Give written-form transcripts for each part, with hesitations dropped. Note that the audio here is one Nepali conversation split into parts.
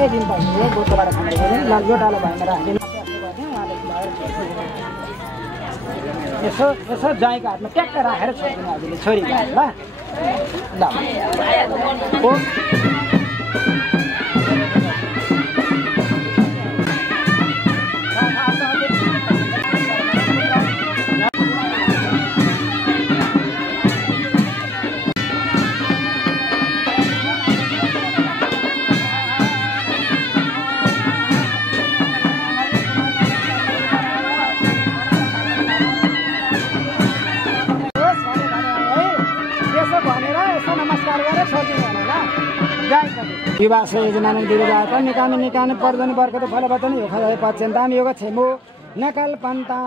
कुनै दिन भयो बोतलबाट खाँदै गयो लोटालो भएन राख्दैन यसो ज्वाइँको हातमा ट्याक्क राखेर छोडिदिनु हजुरले छोरीको हातमा ल विवाह योजना दिइरहेको निकाल्नु पर्दैन बर्खत फलवचन यो खै पच्यन्ताम योग छेमो नकल्पन्ता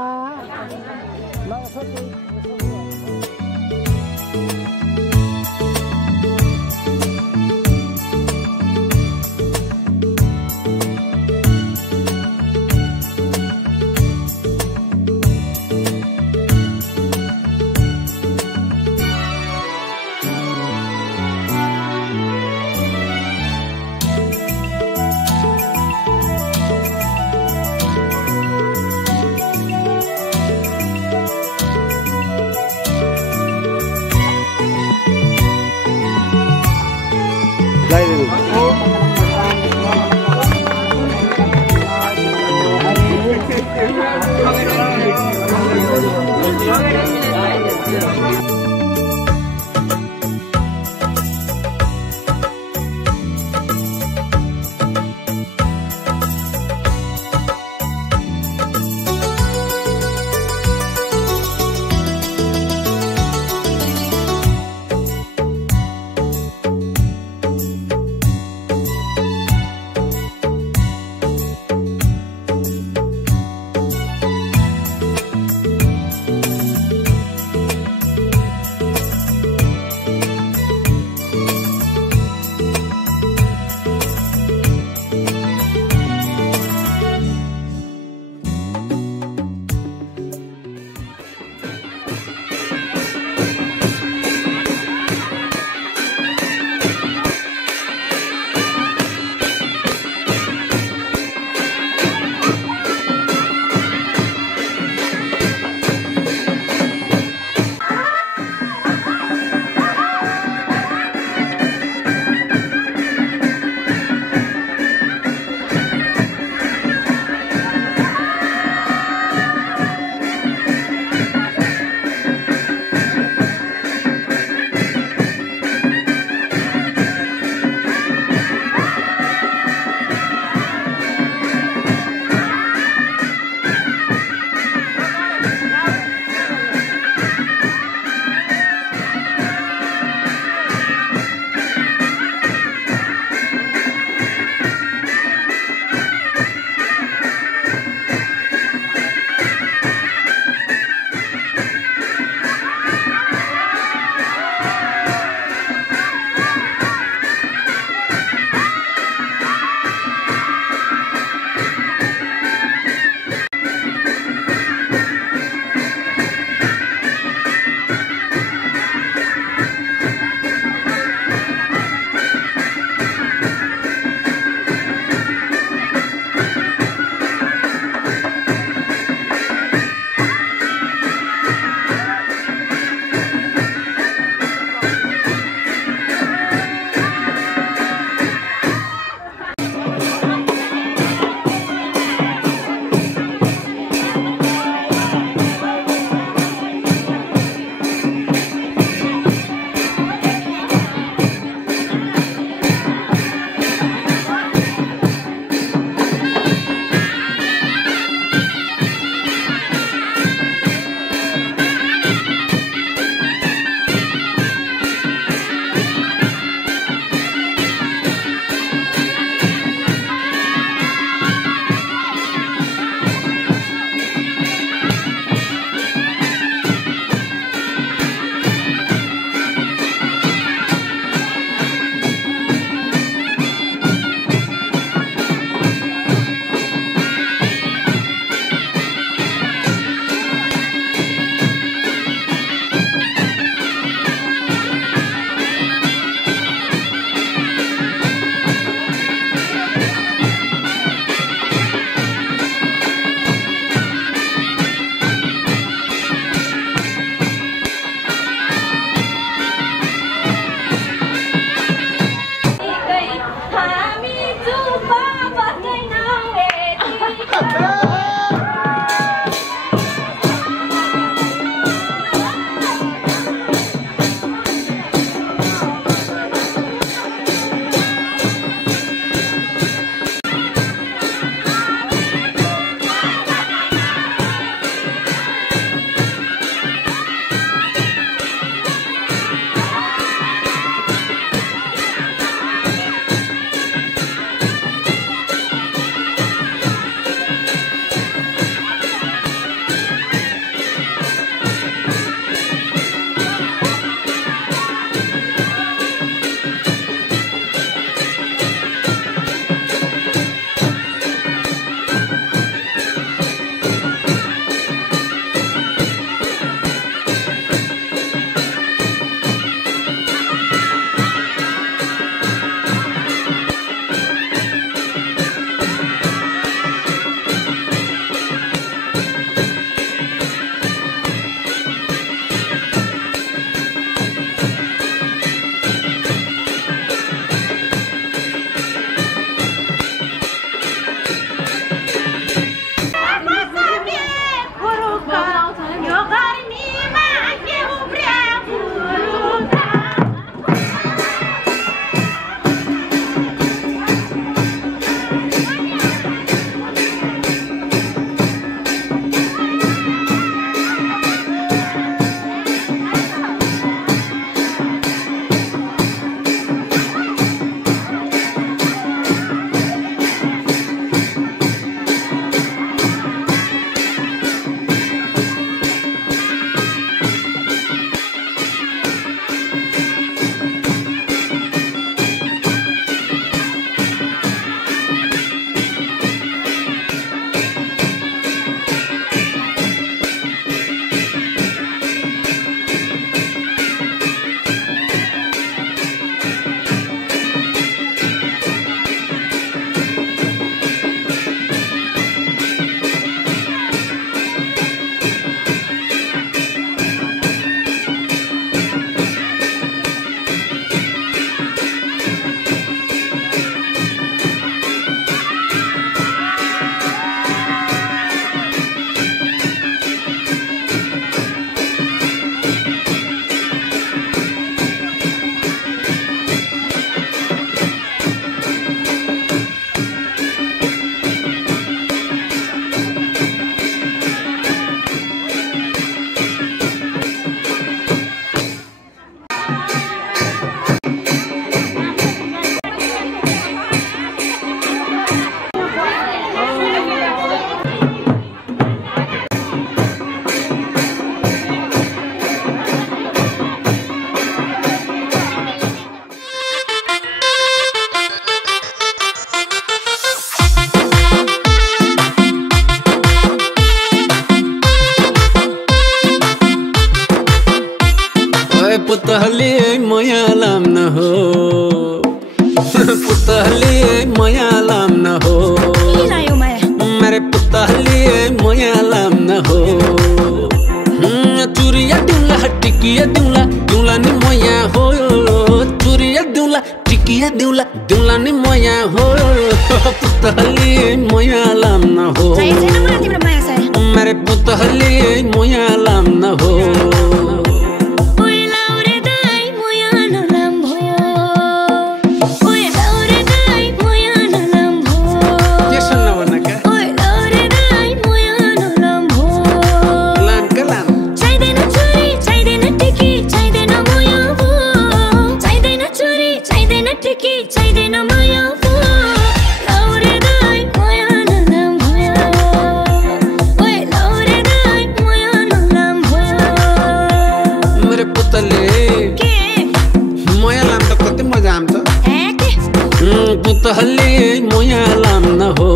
बिहा दिउला दिउला नि मया हो पुतली मया लाम न हो मेरे पुतली मया लाम न हो पुतली मोया लाम न हो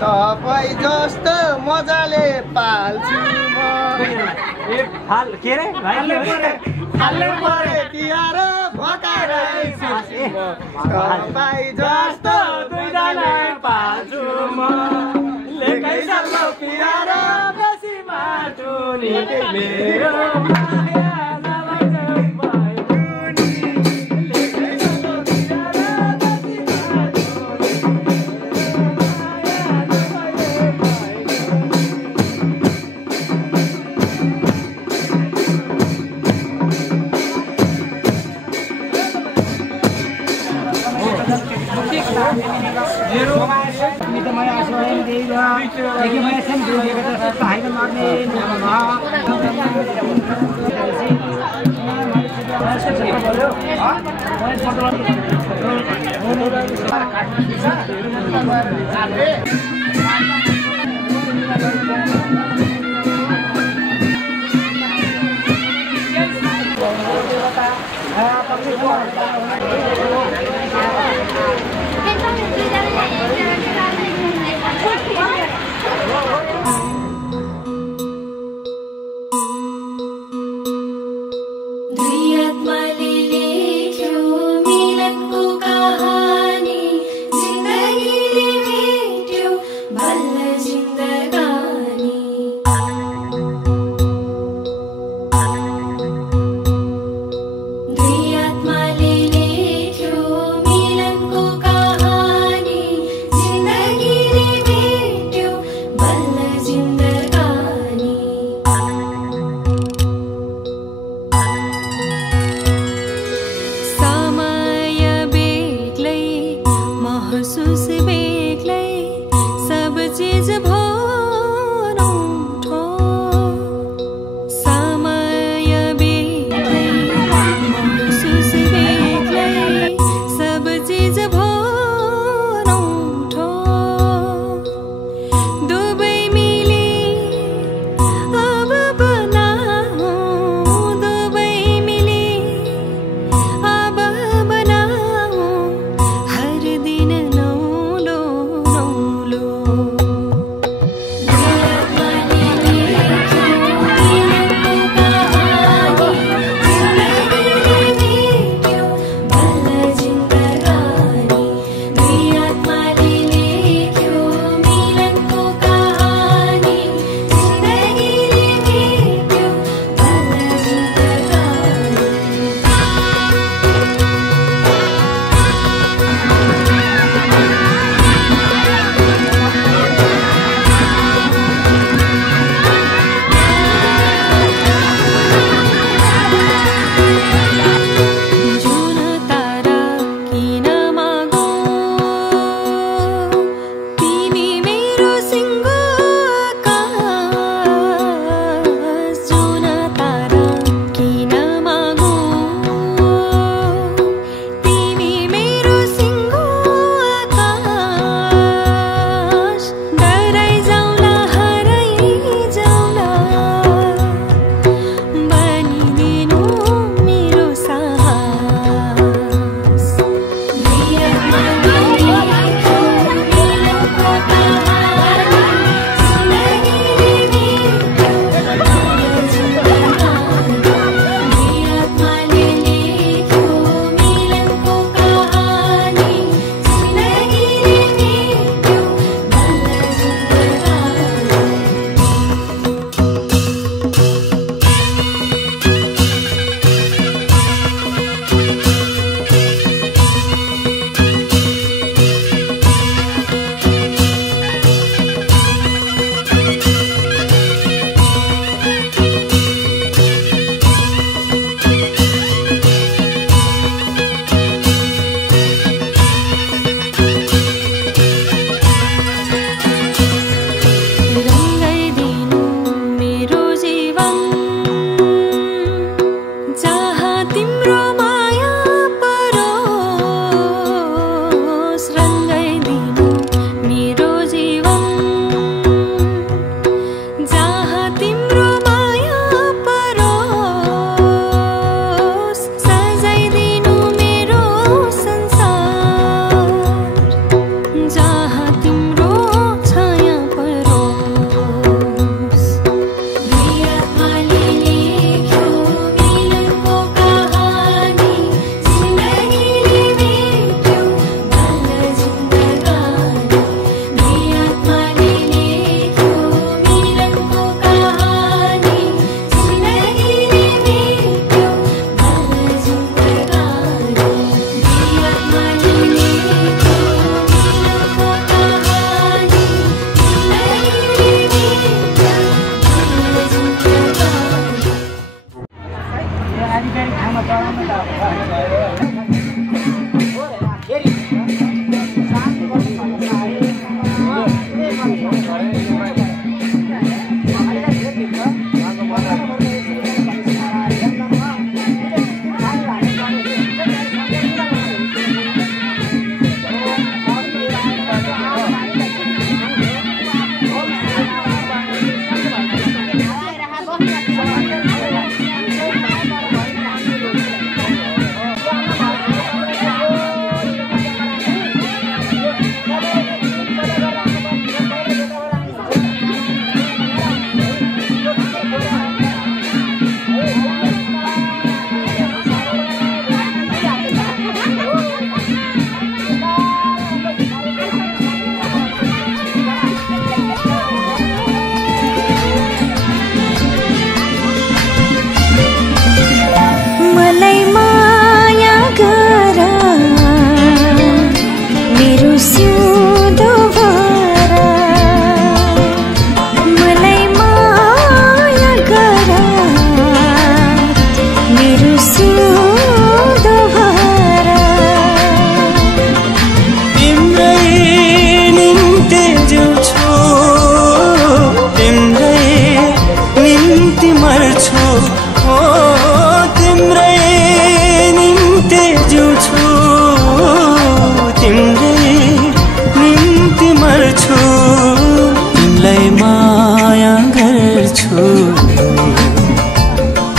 तपाईँ जस्तो मजाले पाल्छु म के रे हाल्नु परे तिहार भकाएर तपाईँ जस्तो दुईजनालाई पाल्छु म लेखै सक्छौ तिहार बेसी माटो नि मेरो माया नलैजाऊ भाइ लेखै सक्छौ तिहार बेसी मिलनको कहानी जिन्दगीले भेट्यो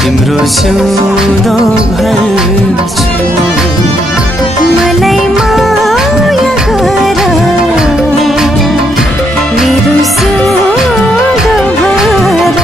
तिम्रो सिउँदो भर्छु मलाई माया गर मेरो सिउँदो भर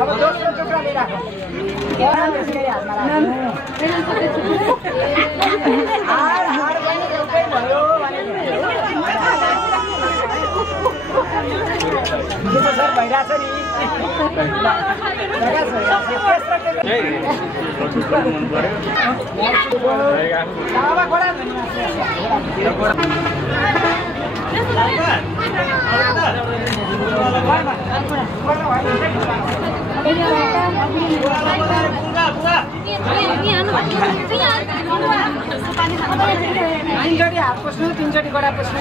अब दोस्रो टुक्रा लिइराखौ हार हार पनि एउटै भयो सर भइरहेछ नि तीनचोटि हात पुस्नु तीनचोटि गडा पुस्नु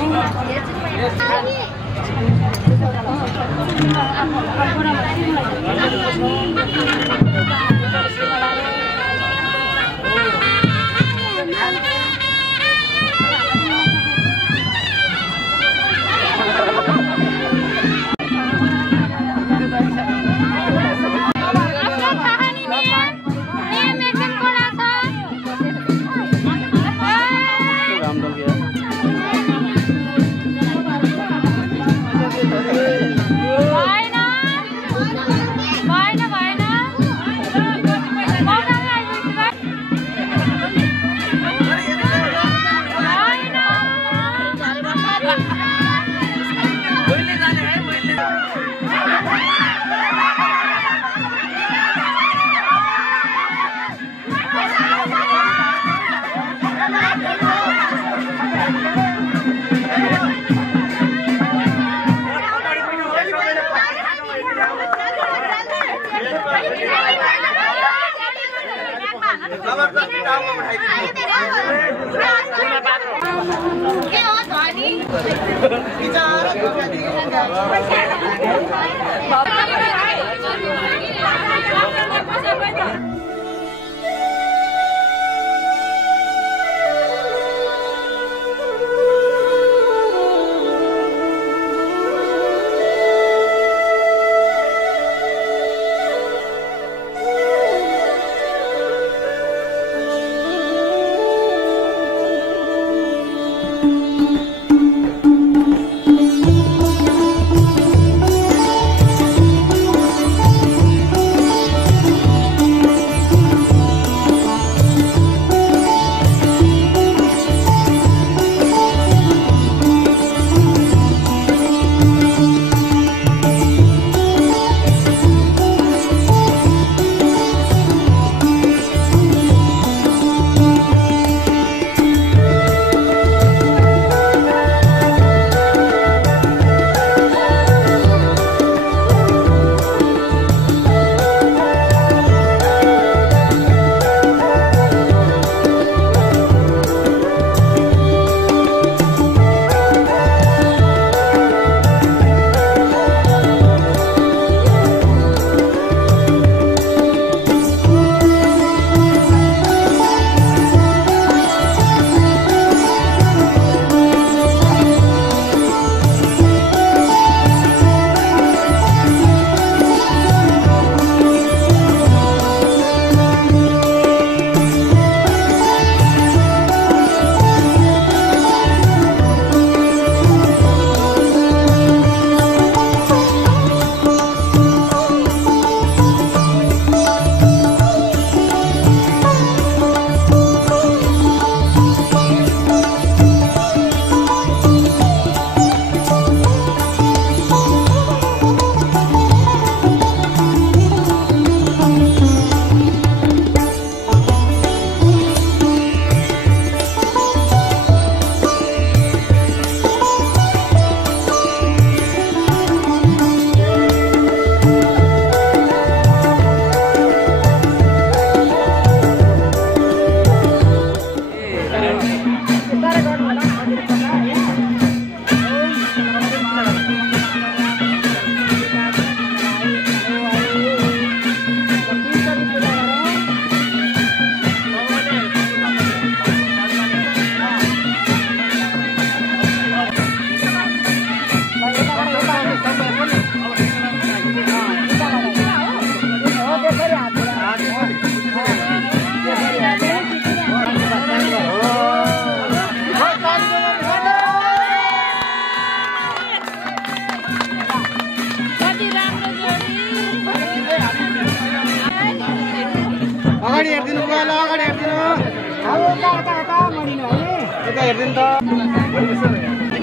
हेर्दिन त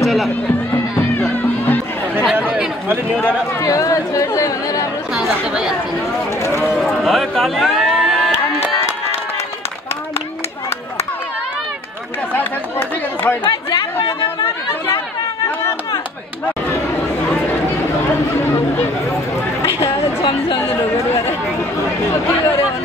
चला अलि न्यूडेर त्यो छोड्दै भने राम्रो साँझ भइहाल्छ नि है काली छमछम ढोगेर गरे के गर्यो भने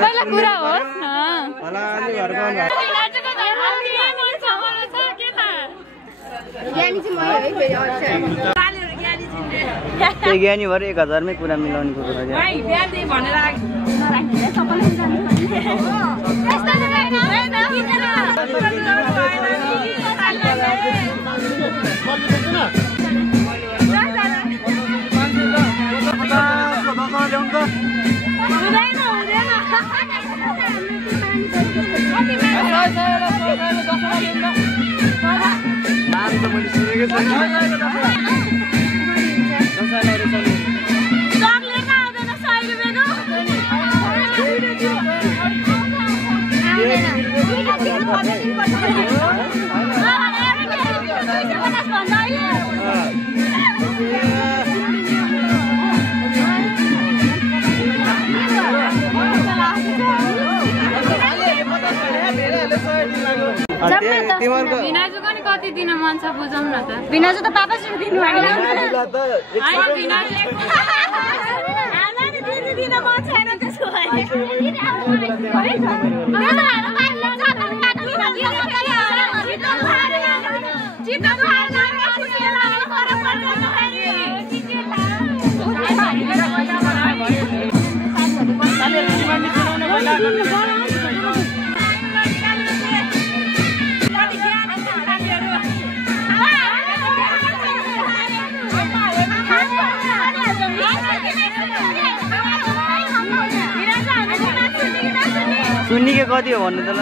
पहिला कुरा होस् न ज्ञानी भएर 1000 मै कुरा मिलाउने कुरा भिनाजु पनि कति दिन मन छ बुझौँ न त भिनाजु त पापासँग दिनु होइन भिनाजुले दिन मन छैन त्यसको सुन्नी के कति हो भन्नु त ल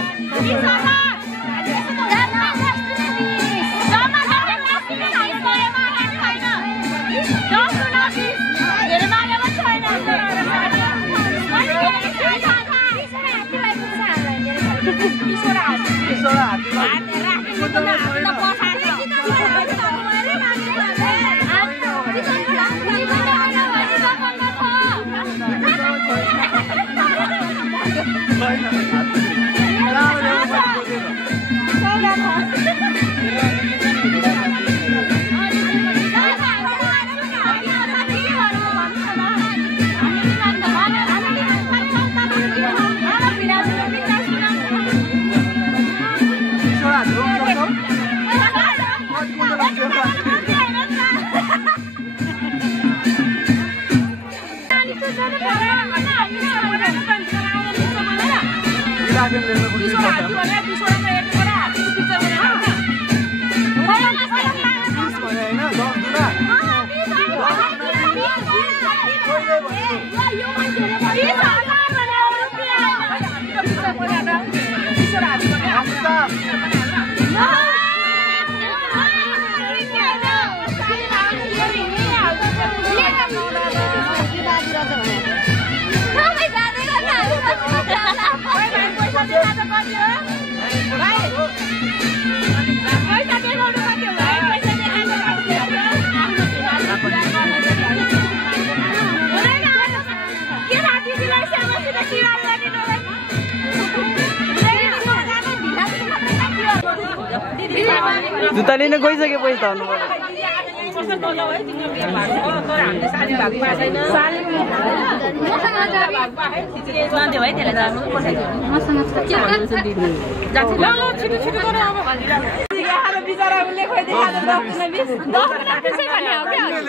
जुत्ता लिन गइसके पैसा आउनु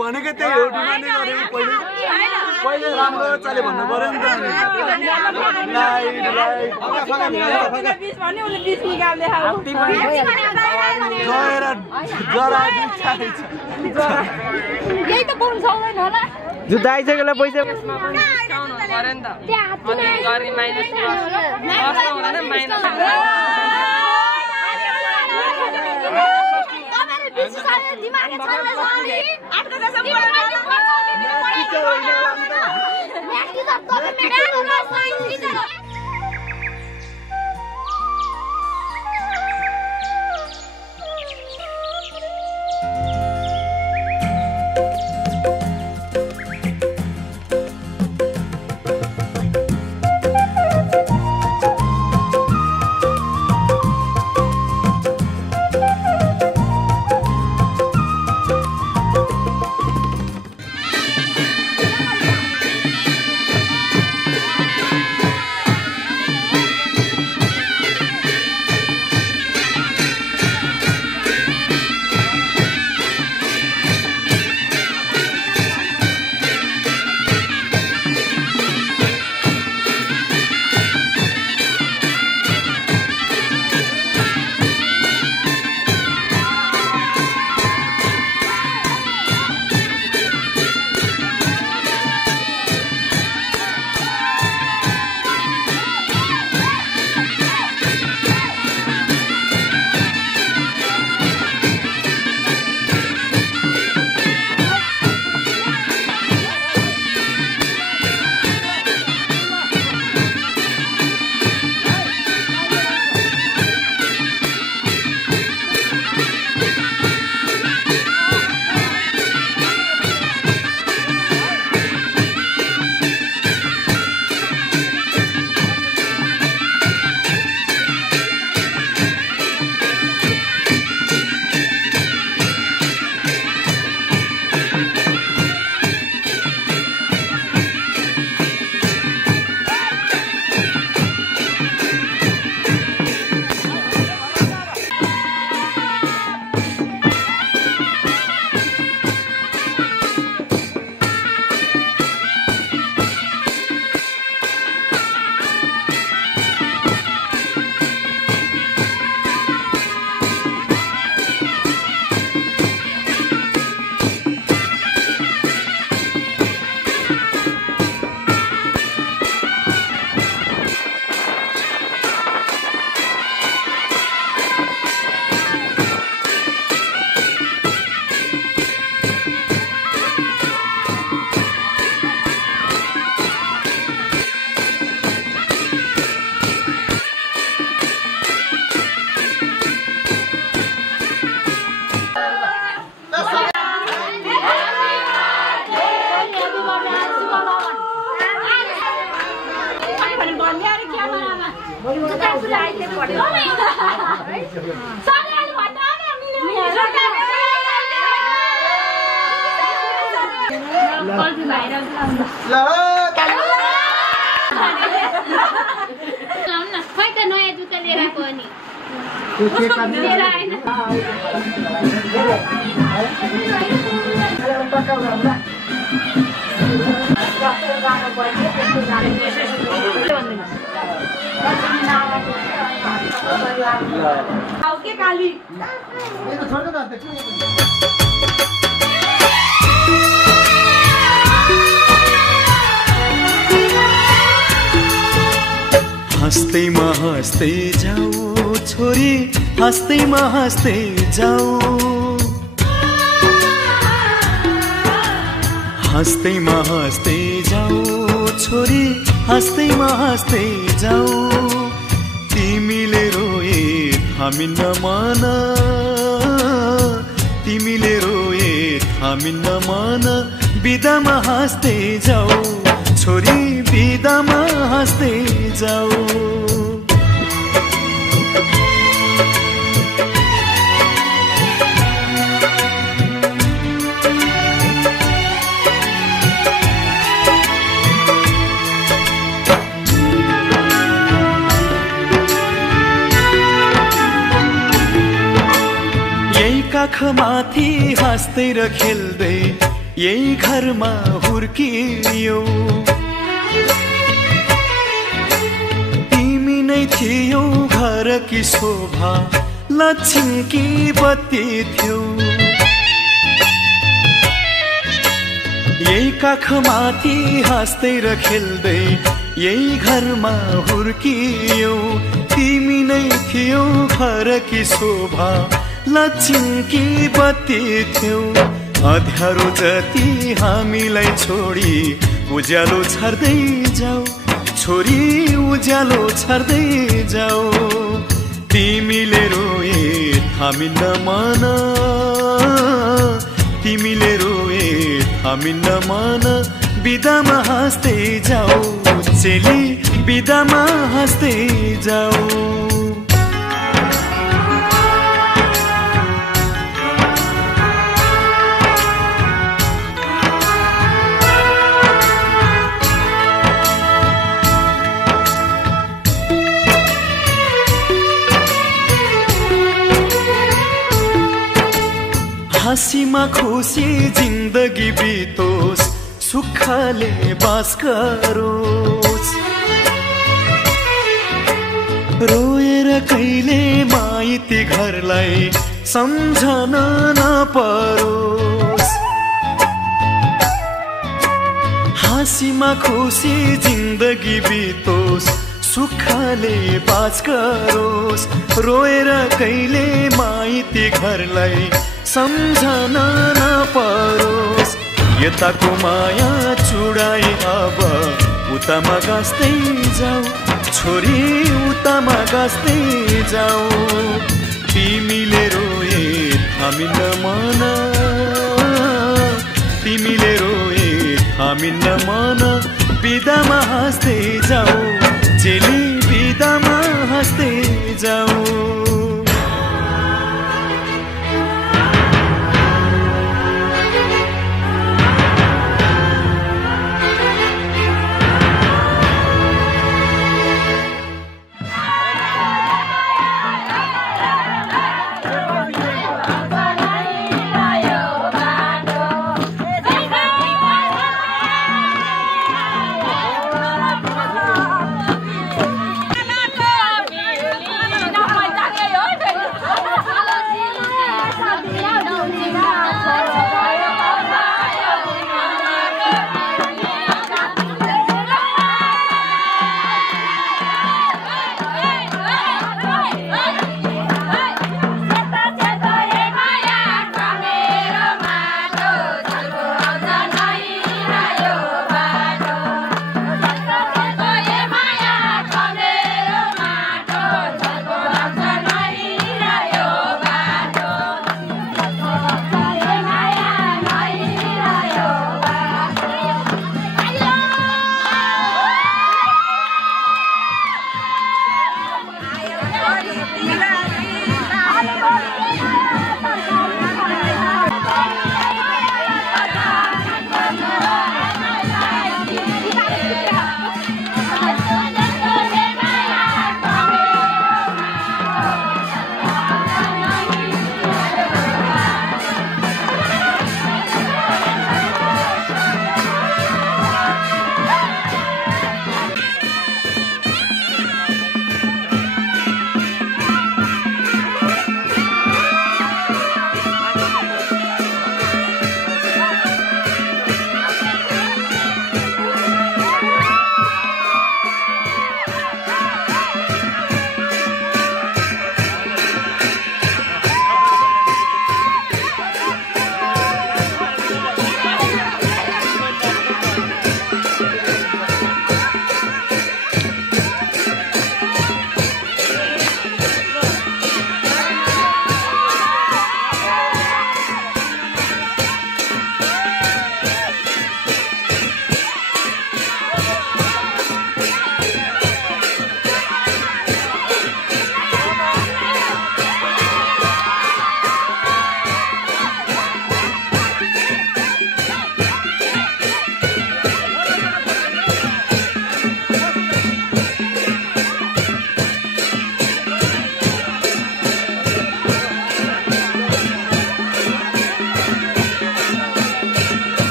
भनेको त्यही हो पहिले राम्रो चले भन्नु पर्यो नि यही त पाउनु सक्दैन होला जुत्ता आइसकेला पैसा खै त नयाँ जुत्ता लिएर आएको अनि हँस्दैमा हँस्दै जाऊ छोरी, हँस्दैमा हँस्दै जाऊ, हँस्दैमा हँस्दै जाऊ छोरी, हँस्दैमा हँस्दै जाऊ। तिमीले रोए थामिन्न मन, तिमीले रोए थामिन्न मन, बिदामा हाँस्दै जाऊ छोरी, बिदामा हाँस्दै जाऊ। यही काखमाथि हाँस्दै र खेल्दै यही घरमा हुर्कियौ, तिमी नै थियौ घरकी शोभा, लक्ष्मीकी बत्ती थियौ। यही काखमाथि हाँस्दै र खेल्दै यही घरमा हुर्कियौ, तिमी नै थियौ घरकी शोभा, लक्ष्मीकी बत्ती थियौ। अँध्यारो जति हामीलाई छोडी उज्यालो छर्दै जाऊ छोरी, उज्यालो छर्दै जाऊ। तिमीले रोए थामिन्न मन, तिमीले रोए थामिन्न मन, बिदामा हाँस्दै जाऊ चेली, बिदामा हाँस्दै जाऊ। हाँसीमा खुसी जिन्दगी बितोस्, सुखले बास गरोस्, रोएर कहिले माइती घरलाई सम्झन नपरोस्। हाँसीमा खुसी जिन्दगी बितोस्, सुखले बास गरोस्, रोएर कहिले माइती घरलाई सम्झन नपरोस्। यताको माया चुडाई अब उतामा गाँस्दै जाऊ छोरी, उतामा गाँस्दै जाऊ। तिमीले रोए थामिन्न मन, तिमीले रोए थामिन्न मन, बिदामा हाँस्दै जाऊ चेली, बिदामा हाँस्दै जाऊ।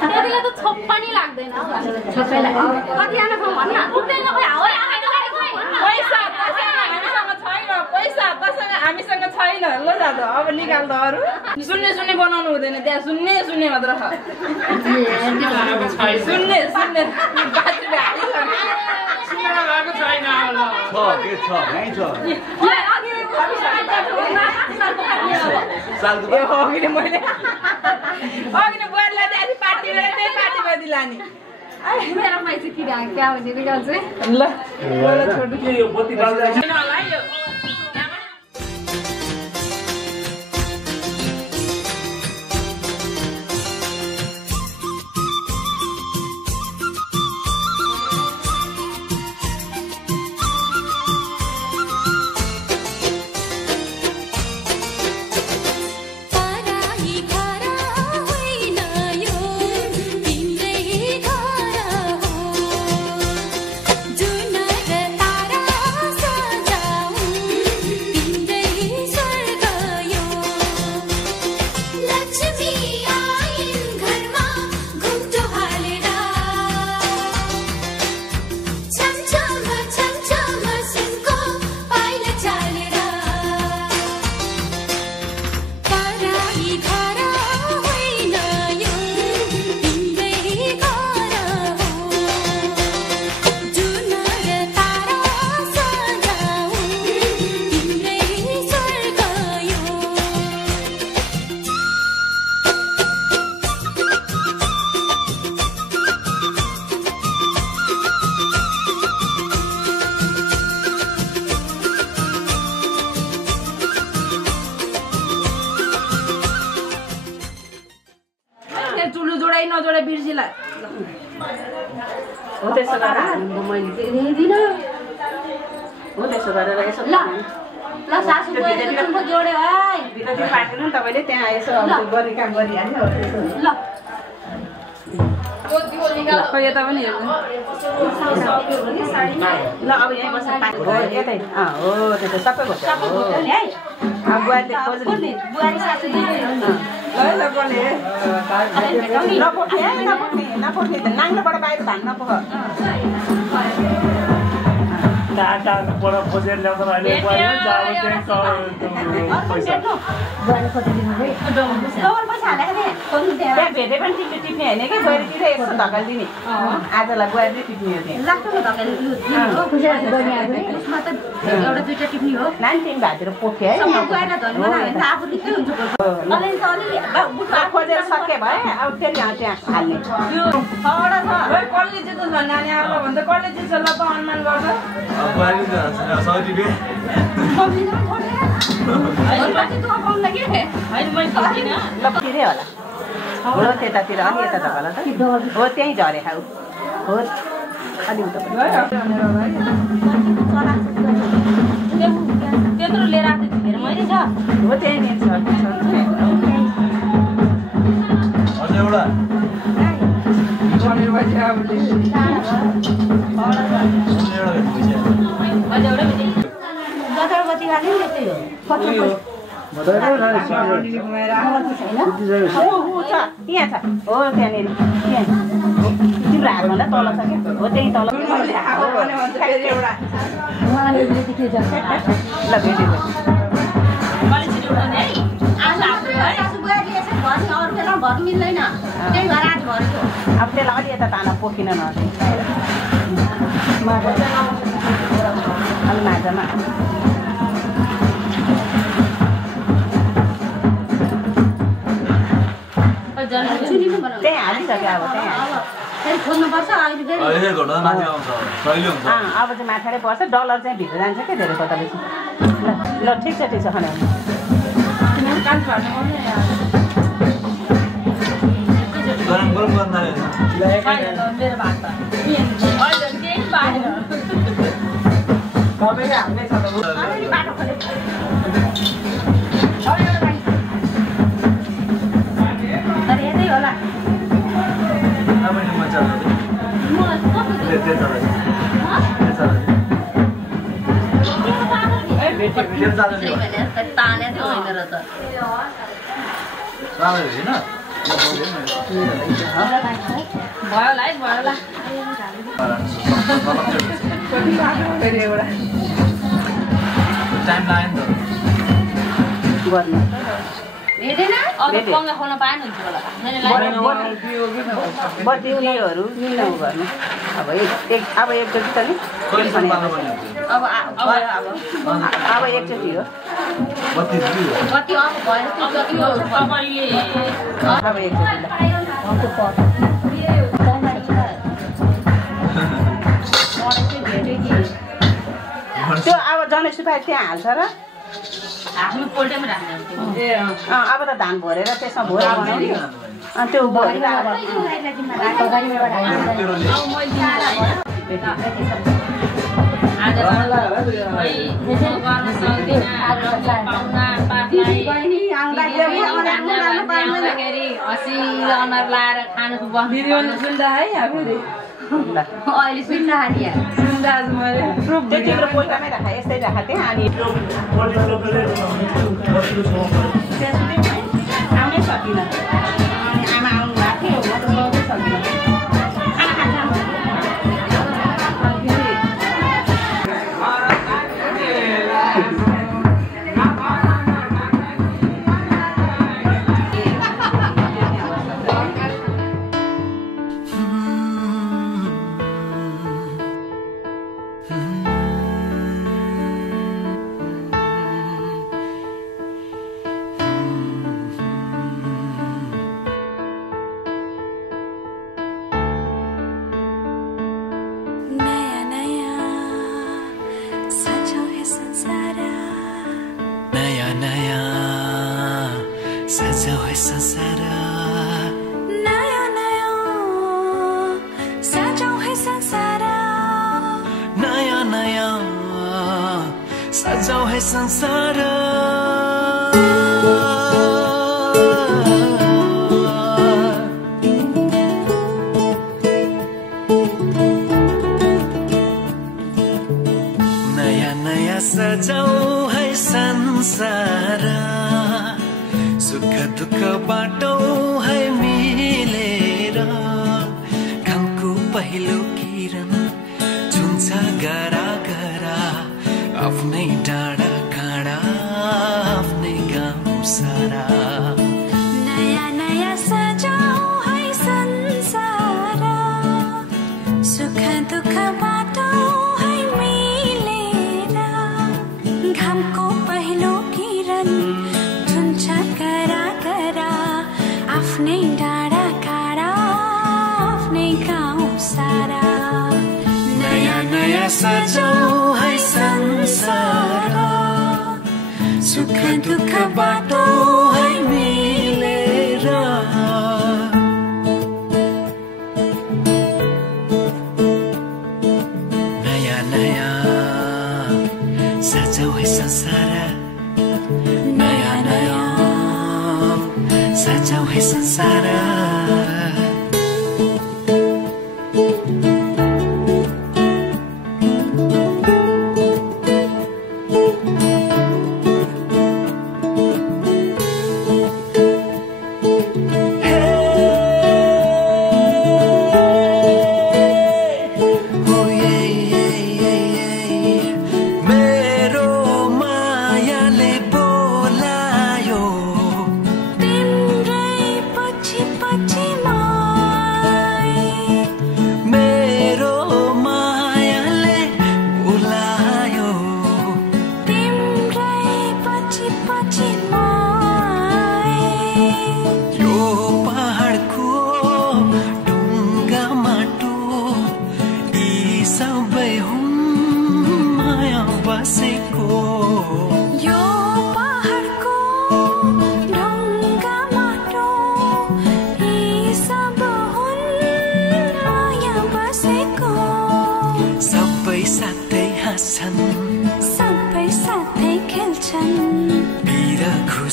त्यतिले त छोप पनि लाग्दैन छोपेलाई कति आना खाऊ भन्न उठ्दैन खोइ हावा पैसा हामीसँग छैन ल दादा अब निकाल त अरु सुन्ने सुन्ने बनाउनु हुँदैन त्यहाँ सुन्ने सुन्ने मात्र छ सुन्ने सुन्ने बाजुले हालिसक्यो सुन्ने भएको छैन छ के छ यही छ अघि मैले अघि बुवालाई त्यहाँ पार्टीमा त्यही पार्टीमा दिलानी मेरो पैसा किरा क्या भने निकाल्छु ल छोटो के यो बत्ती बाल्दैन होला यो चुलु जोडाइ नजोडा बिर्सिला हो त्यसो गरेर मैले दिदिन हो त्यसो गरेर यसो ल ल सासु गएर चुम्बो जोड्यो है दिदी पार्टिनु तपाईले त्यहाँ यसो गरी काम गरिहाल्यो ल खै यता पनि हेर्नु ल अब यही बसेर पार्टी हो यतै हो त्यो सबै भन्छ है अब बुवाले खोज्नु बुवाले सासु दिनु ल बोले नपोख्ने त नाङ्लोबाट बाहिर धान्न पो टाढाबाट खोजेर ल्याउँदा अहिले भेटे पनि टिप्ने होइन कि गएर यसो धकालिदिने आजलाई गएर टिप्ने एउटा दुईटा टिप्ने हो नानी तिमी भातिर पोखे है खोजेर सके भए अब फेरि त्यहाँ हाल्ने कसले चाहिँ त नानी आउला भन्छ कसले चाहिँ ल त अनुमान गर्छ होला हो त्यतातिर अलि यता झगला त हो त्यहीँ झरे खाऊ हो अलि उता त्यत्रो लिएर आएको थिएँ मैले छ हो त्यहीँनिर छ गतवती खाली त्यही हो यहाँ छ हो त्यहाँनिर तिम्रो हातमा तल छ क्या हो त्यही तल मिल्दैन अब त्यसलाई अलि यता ताना पोखिन नर्ने अलि माझमा त्यही हालिसक्यो अब त्यही खोज्नुपर्छ अब चाहिँ माथाले पर्छ डलर चाहिँ भित्र जान्छ क्या धेरै कता बेसी ल ठिक छ खाना होला ताने थियो होइन र त बत्तीहरू गर्नु अब एकचोटि त नि अब एकचोटि हो अब एकचोटि त्यो अब जनै सुपारी त्यहाँ हाल्छ र आफ्नो पोल्टेमा राख्ने अब त धान भरेर त्यसमा भोरा बनाउने अनि त्यो अनुहार लाएर खानुको सुन्दा है अहिले सुन्दा तिम्रो पोल्टामै राख यस्तै राख त्यहाँ अनि आउनै सकिनँ आमा आउनु भएको थियो म त आउनै सकिनँ सजाऊ है संसार नया नया सजाऊ है संसार सुख दुख बाटो है मिलेर घामको पहिलो किरण छुन्छ गरा गरा आफ्नै डाँडा काँडा आफ्नै गाउँ सारा नया नया सजाऊ है संसार सुख दुख बाटो है मिलेर घामको पहिलो किरण छुन्छ गरा गरा आफ्नै डाँडा काँडा आफ्नै गाउँ सारा नया नया सजाऊ है संसार सुख दुख बाटो है मिलेर नया नया सजाऊ है संसार नया नया सजाऊ है संसार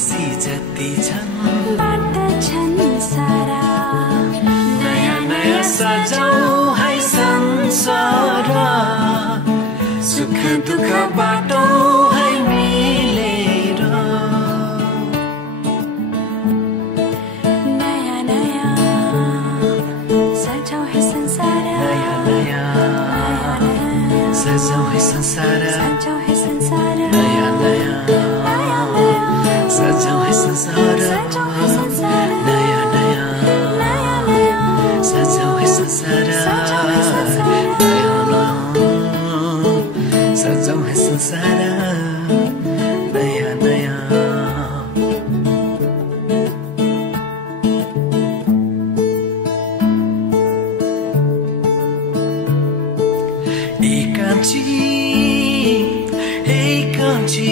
खुसी जति छन् बाँड्दछन् सारा नयाँ नयाँ सजाऊ है संसार सुख दुःख बाटो है मिलेर नयाँ नयाँ सजाऊ है संसार नयाँ नयाँ सजाऊ है संसार सजाऊ है संसार नयाँ नयाँ सजाऊ है संसार सजाऊ है संसार नयाँ नयाँ सजाऊ है संसार नयाँ नयाँ सजाऊ है संसार नयाँ नयाँ एकांची एकांची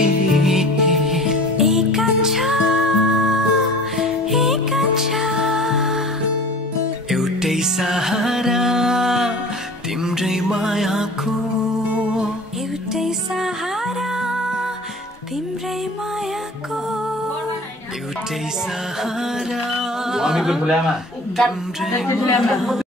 एउटै सहारा तिम्रै मायाको एउटै सहारा तिम्रै मायाको एउटै सहारा हामी पनि फुल्यामा तिम्रै